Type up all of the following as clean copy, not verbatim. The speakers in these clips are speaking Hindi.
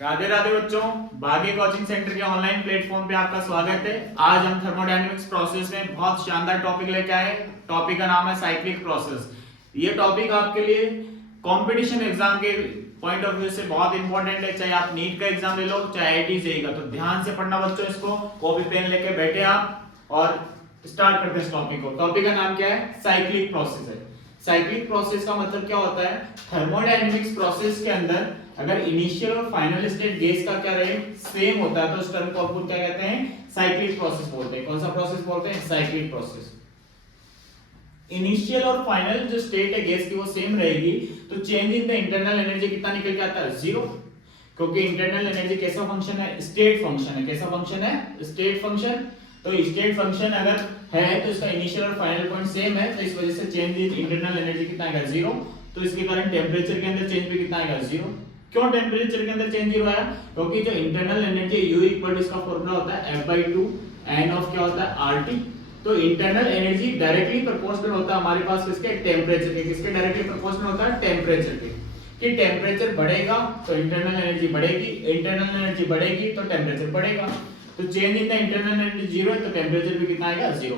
राधे राधे बच्चों, भाग्य कोचिंग सेंटर के ऑनलाइन प्लेटफॉर्म पे आपका स्वागत है। आज हम थर्मोडायनेमिक्स प्रोसेस में बहुत शानदार टॉपिक लेके आए। टॉपिक का नाम है साइक्लिक प्रोसेस। ये टॉपिक आपके लिए कंपटीशन एग्जाम के पॉइंट ऑफ व्यू से बहुत इंपॉर्टेंट है। चाहे आप नीट का एग्जाम ले लो, चाहे आईआईटी जेईई का। तो ध्यान से पढ़ना बच्चों, इसको कॉपी पेन लेके बैठे आप और स्टार्ट करते हैं इस टॉपिक को। टॉपिक का नाम क्या है? साइक्लिक प्रोसेस है। साइक्लिक प्रोसेस का मतलब क्या होता है? थर्मोडायनेमिक्स प्रोसेस के अंदर अगर इनिशियल और फाइनल स्टेट गैस का क्या रहे सेम होता है तो इस टर्म को अपन क्या कहते हैं? साइक्लिक प्रोसेस बोलते हैं। कौन सा प्रोसेस बोलते हैं? Cyclic process. इनिशियल और फाइनल जो स्टेट है गैस की वो सेम रहेगी तो change in the internal energy कितना निकल के आता है? जीरो। क्योंकि इंटरनल एनर्जी कैसा फंक्शन है? स्टेट फंक्शन है। कैसा फंक्शन है? State function. तो स्टेट फंक्शन अगर है तो इसका इनिशियल और फाइनल पॉइंट सेम है, तो इस वजह से चेंज इन इंटरनल एनर्जी कितना आएगा? जीरो। तो इसके कारण टेंपरेचर के अंदर चेंज भी कितना आएगा? जीरो। क्यों टेंपरेचर के अंदर चेंज जीरो आया? क्योंकि जो internal energy U equal to इसका फॉर्मूला होता है F/2 n ऑफ क्या होता है? RT। तो इंटरनल एनर्जी डायरेक्टली प्रोपोर्शनल होता है हमारे पास किसके? टेंपरेचर के। किसके डायरेक्टली प्रोपोर्शनल होता है? टेंपरेचर के। कि टेंपरेचर बढ़ेगा तो इंटरनल एनर्जी बढ़ेगी, इंटरनल एनर्जी बढ़ेगी तो टेंपरेचर बढ़ेगा। तो change in the internal energy zero है तो टेंपरेचर भी कितना आएगा? जीरो।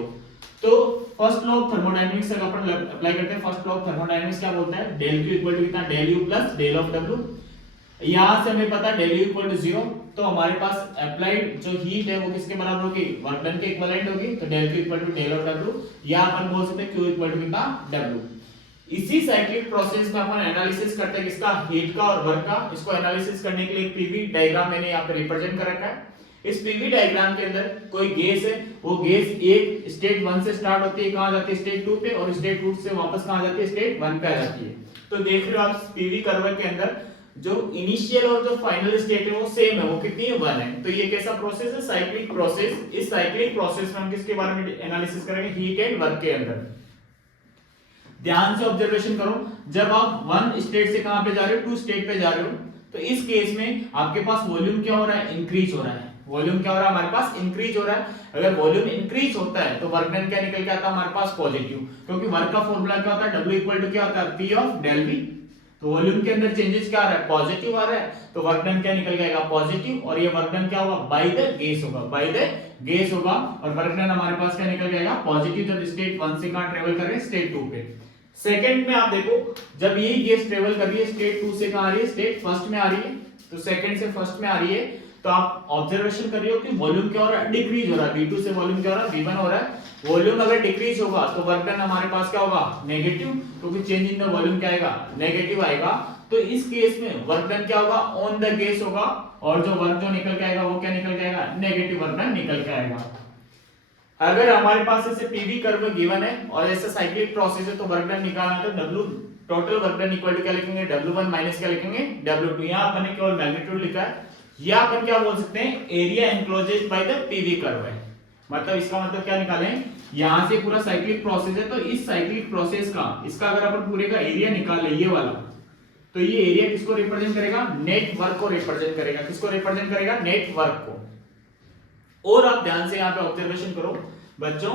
तो फर्स्ट लॉ ऑफ थर्मोडायनेमिक्स अगर अपन अप्लाई करते हैं, फर्स्ट लॉ ऑफ थर्मोडायनेमिक्स क्या बोलता है? डेल Q इक्वल टू कितना? Del U plus del of W। यहां से हमें पता है del U equal to zero, तो हमारे पास अप्लाइड जो हीट है वो किसके बराबर होगी? वर्क डन के इक्विवेलेंट होगी। तो del Q equal to del of W, या अपन बोल सकते हैं Q इक्वल टू कितना? W। इसी साइक्लिक प्रोसेस में अपन एनालिसिस करते हैं किसका? हीट का और वर्क का। इसको एनालिसिस करने के लिए एक पीवी डायग्राम मैंने यहाँ पे रिप्रेजेंट कर रखा है। इस पीवी डायग्राम के अंदर कोई गैस है, वो गैस एक स्टेट 1 से स्टार्ट होती है, कहां जाती है? स्टेट 2 पे, और स्टेट 2 से वापस कहां जाती है? स्टेट 1 पे आ जाती है। तो देख रहे हो आप पीवी कर्व के अंदर जो इनिशियल और जो फाइनल स्टेट है वो सेम है। वो कितनी है? 1 है। तो ये कैसा प्रोसेस है? Cyclic process. इस साइक्लिक प्रोसेस में हम किसके बारे में एनालिसिस करेंगे? हीट एंड वर्क के अंदर। ध्यान से ऑब्जर्वेशन करो, जब आप 1 स्टेट से कहां पे जा रहे हो? 2 स्टेट पे जा रहे हो, तो इस केस में आपके पास वॉल्यूम क्या हो रहा है? इंक्रीज हो रहा है। वॉल्यूम क्या हो रहा है? हमारे पास इंक्रीज हो रहा है। अगर वॉल्यूम इंक्रीज होता है तो वर्क डन क्या निकल के आता है हमारे पास? पॉजिटिव। क्योंकि वर्क का फॉर्मूला क्या होता है? W इक्वल टू क्या होता है? P of del V। तो वॉल्यूम के अंदर चेंजेस क्या आ रहा है? पॉजिटिव आ रहा है, तो वर्क डन क्या निकल के आएगा? पॉजिटिव। और ये वर्क डन क्या होगा? बाय द गैस होगा। बाय द गैस होगा। और वर्क डन हमारे पास क्या निकल के आएगा? पॉजिटिव। जब स्टेट 1 से कहां ट्रेवल कर रहे हैं? स्टेट 2 पे। सेकंड में आप देखो, जब ये गैस ट्रेवल कर रही है स्टेट 2 से कहां आ रही है? स्टेट फर्स्ट में आ रही है। तो सेकंड से फर्स्ट में आ रही है, तो आप ऑब्जर्वेशन कर रहे हो कि वॉल्यूम क्या हो रहा है? डिक्रीज हो रहा है। V2 से वॉल्यूम क्या हो रहा है? V1 हो रहा है। वॉल्यूम अगर डिक्रीज होगा तो वर्क डन हमारे पास क्या होगा? नेगेटिव। क्योंकि चेंज इन द वॉल्यूम क्या आएगा? नेगेटिव आएगा। तो इस केस में वर्क डन क्या होगा? ऑन द गैस होगा। और जो वर्क जो निकल के आएगा वो क्या निकल के आएगा? नेगेटिव वर्क डन निकल के आएगा। अगर हमारे पास ऐसे पीवी कर्व गिवन है और ऐसा साइक्लिक प्रोसेस है तो वर्क डन निकालना है, तो W total work done equal to क्या लिखेंगे? W1 माइनस क्या लिखेंगे? W2। यहां अपन ने केवल मैग्नीट्यूड लिखा है, या अपन क्या बोल सकते हैं? Area enclosed by the PV curve है। मतलब इसका मतलब क्या निकालें? यहां से पूरा साइक्लिक प्रोसेस है, तो इस साइक्लिक प्रोसेस का इसका अगर अपन पूरे का एरिया निकाल ले, ये वाला, तो ये एरिया किसको रिप्रेजेंट करेगा? नेट वर्क को रिप्रेजेंट करेगा। किसको रिप्रेजेंट करेगा? नेट वर्क को। और आप ध्यान से यहाँ पे ऑब्जर्वेशन करो बच्चों,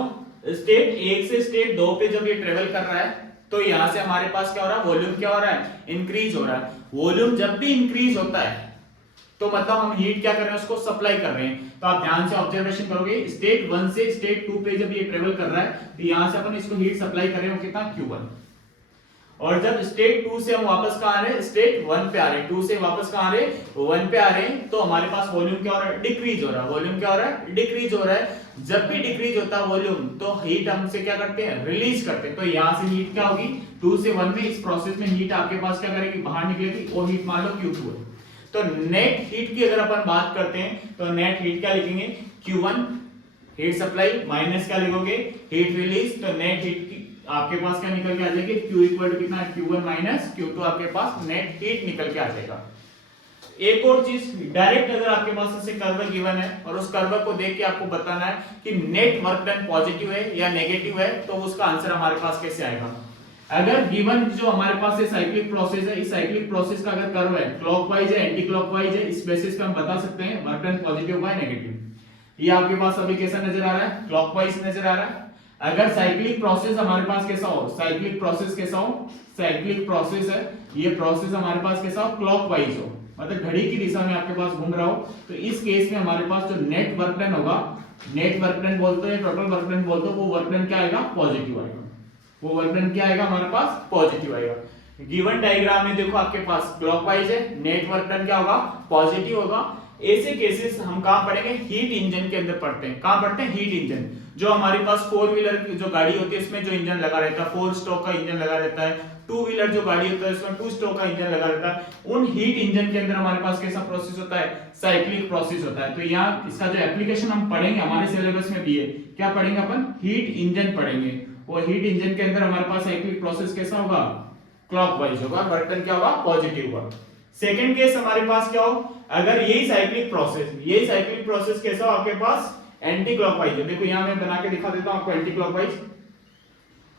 स्टेट 1 से स्टेट 2 पे जब ये ट्रेवल कर रहा है तो यहां से हमारे पास क्या हो रहा है? वॉल्यूम क्या हो रहा है? इंक्रीज हो रहा है। वॉल्यूम जब भी इंक्रीज होता है तो मतलब हम हीट क्या कर रहे हैं? उसको सप्लाई कर रहे हैं। तो आप ध्यान से ऑब्जर्वेशन करोगे, स्टेट 1 से स्टेट 2 पे जब ये ट्रेवल कर रहा है तो यहां से अपन इसको हीट सप्लाई कर रहे हो कितना? Q1। और जब स्टेट 2 से हम वापस कहां आ रहे हैं? स्टेट 1 पे आ रहे हैं। 2 से वापस कहां आ रहे हैं? 1 पे आ रहे हैं। तो हमारे पास वॉल्यूम क्या हो रहा है? डिक्रीज हो रहा है। वॉल्यूम क्या हो रहा है? डिक्रीज हो रहा है। जब भी डिक्रीज होता है वॉल्यूम तो हीट हमसे क्या करते हैं? रिलीज करते हैं। तो यहां से हीट क्या होगी? 2 से 1 में इस प्रोसेस में हीट आपके पास क्या करेगी? बाहर निकलेगी। वो हीट मान लो Q2 है। तो नेट हीट की अगर अपन बात करते हैं तो नेट हीट क्या लिखेंगे? Q1 हीट सप्लाई माइनस क्या लिखोगे? Heat release. तो नेट हीट की आपके पास क्या निकल के आ जाएगी? Q इक्वल टू कितना? Q1 माइनस Q2 आपके पास नेट हीट निकल के आ जाएगा। एक और चीज, डायरेक्ट अगर आपके पास ऐसे कर्व गिवन है और उस कर्व को देख के आपको बताना है कि नेट वर्क डन पॉजिटिव है या नेगेटिव है, तो उसका आंसर हमारे पास कैसे आएगा? अगर गिवन जो हमारे पास ये साइक्लिक प्रोसेस है, इस साइक्लिक प्रोसेस का अगर कर्व है क्लॉकवाइज है एंटी क्लॉकवाइज है, इस बेसिस पे हम बता सकते हैं वर्क डन पॉजिटिव या नेगेटिव। ये आपके पास अभी कैसा नजर आ रहा है? क्लॉकवाइज नजर आ रहा है। अगर साइक्लिक प्रोसेस हमारे पास कैसा हो, साइक्लिक प्रोसेस कैसा हो, साइक्लिक प्रोसेस है ये प्रोसेस हमारे पास कैसा हो, क्लॉकवाइज हो, मतलब घड़ी की दिशा में आपके पास घूम रहा हो, तो इस केस में हमारे पास जो नेट वर्क डन होगा, नेट वर्क डन बोलते हैं, टोटल वर्क डन बोलते हैं, वो वर्क डन क्या आएगा, पॉजिटिव आएगा, वो वर्क डन क्या आएगा हमारे पास, पॉजिटिव आएगा। गिवन डायग्राम में देखो आपके पास क्लॉकवाइज है, नेट वर्क डन क्या होगा, पॉजिटिव होगा। ऐसे केसेस हम कहां पढ़ेंगे, हीट इंजन के अंदर पढ़ते हैं, कहां पढ़ते हैं, हीट इंजन। जो हमारे पास फोर व्हीलर की जो गाड़ी होती है इसमें जो इंजन लगा रहता है, 4 स्ट्रोक का इंजन लगा रहता है, टू व्हीलर जो गाड़ी होता है इसमें 2 स्ट्रोक का इंजन लगा रहता है, उन हीट इंजन के अंदर हमारे पास कैसा प्रोसेस होता है, साइक्लिक प्रोसेस होता है। तो यहाँ इसका जो एप्लीकेशन हम पढ़ेंगे हमारे सिलेबस में भी है, क्या पढ़ेंगे अपन, हीट इंजन पढ़ेंगे। वो हीट इंजन के अंदर हमारे पास साइक्लिक प्रोसेस कैसा होगा, क्लॉकवाइज होगा, वर्क डन क्या होगा, पॉजिटिव होगा। सेकंड केस हमारे पास क्या हो, अगर यही साइक्लिक प्रोसेस कैसा हो आपके पास, एंटी क्लॉकवाइज है। देखो यहां मैं बना के दिखा देता हूं आपको एंटी क्लॉकवाइज,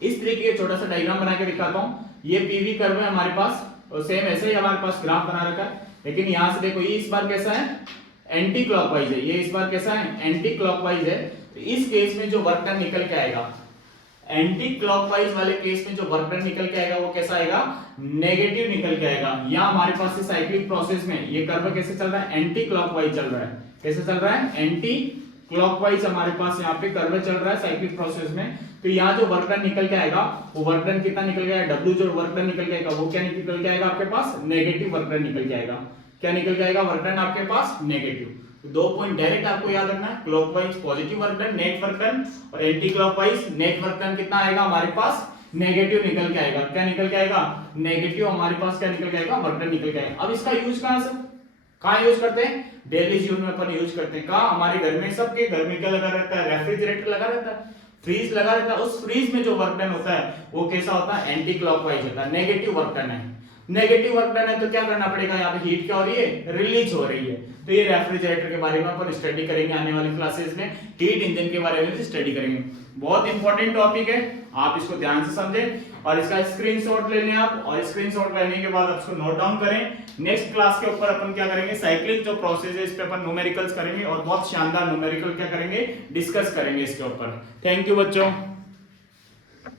इस तरीके का छोटा सा डायग्राम बना के दिखाता हूं। ये पीवी कर्व है हमारे पास, और सेम ऐसे ही हमारे पास ग्राफ बना रखा है, लेकिन यहां से देखो ये इस बार कैसा है, एंटी क्लॉकवाइज है, ये इस बार कैसा है, एंटी क्लॉकवाइज है। तो इस केस में जो वर्क डन निकल के आएगा, एंटी क्लॉकवाइज वाले केस में जो वर्क डन निकल के आएगा वो कैसा आएगा, नेगेटिव निकल के आएगा। यहाँ हमारे पास साइक्लिक प्रोसेस में ये कर्व कैसे चल रहा है, एंटी क्लॉकवाइज चल रहा है, कैसे चल रहा है, एंटी क्लॉकवाइज हमारे पास यहाँ पे कर्व चल रहा है साइक्लिक प्रोसेस में। तो यहाँ जो वर्क डन निकल के आएगा वो वर्क डन कितना निकल के आएगा, W जो वर्क डन निकल के आएगा वो क्या निकल के आएगा आपके पास, नेगेटिव वर्क डन निकल के आएगा। क्या निकल के आएगा, वर्क डन आपके पास नेगेटिव। दो पॉइंट डायरेक्ट आपको याद रखना है, clockwise positive work done, net work done, और anti clockwise net work done कितना आएगा हमारे पास, नेगेटिव निकल के आएगा। क्या निकल के आएगा, नेगेटिव हमारे पास क्या निकल के आएगा, वर्क डन निकल के आएगा। अब इसका यूज कहां यूज करते हैं, डेली जीवन में अपन यूज करते हैं। कहां, हमारे घर में, सबके घर में क्या लगा रहता है, रेफ्रिजरेटर लगा रहता है, फ्रीज लगा रहता है। उस फ्रीज में जो वर्क डन होता है वो कैसा होता है, एंटी क्लॉकवाइज होता है, नेगेटिव वर्क डन है। नेगेटिव वर्क डन है तो क्या करना पड़ेगा, यहाँ पे हीट क्या हो रही है, रिलीज हो रही है। तो ये रेफ्रिजरेटर के बारे में अपन स्टडी करेंगे आने वाली क्लासेस में, हीट इंजन के बारे में भी स्टडी करेंगे। बहुत इंपॉर्टेंट टॉपिक है, आप इसको ध्यान से समझें और इसका स्क्रीनशॉट ले लें आप, और स्क्रीनशॉट लेने के बाद आप इसको नोट डाउन करें। नेक्स्ट क्लास के ऊपर अपन क्या करेंगे, साइक्लिक जो प्रोसेस है इस पे अपन न्यूमेरिकल्स करेंगे, और बहुत शानदार न्यूमेरिकल क्या करेंगे, डिस्कस करेंगे इसके ऊपर। थैंक यू बच्चों।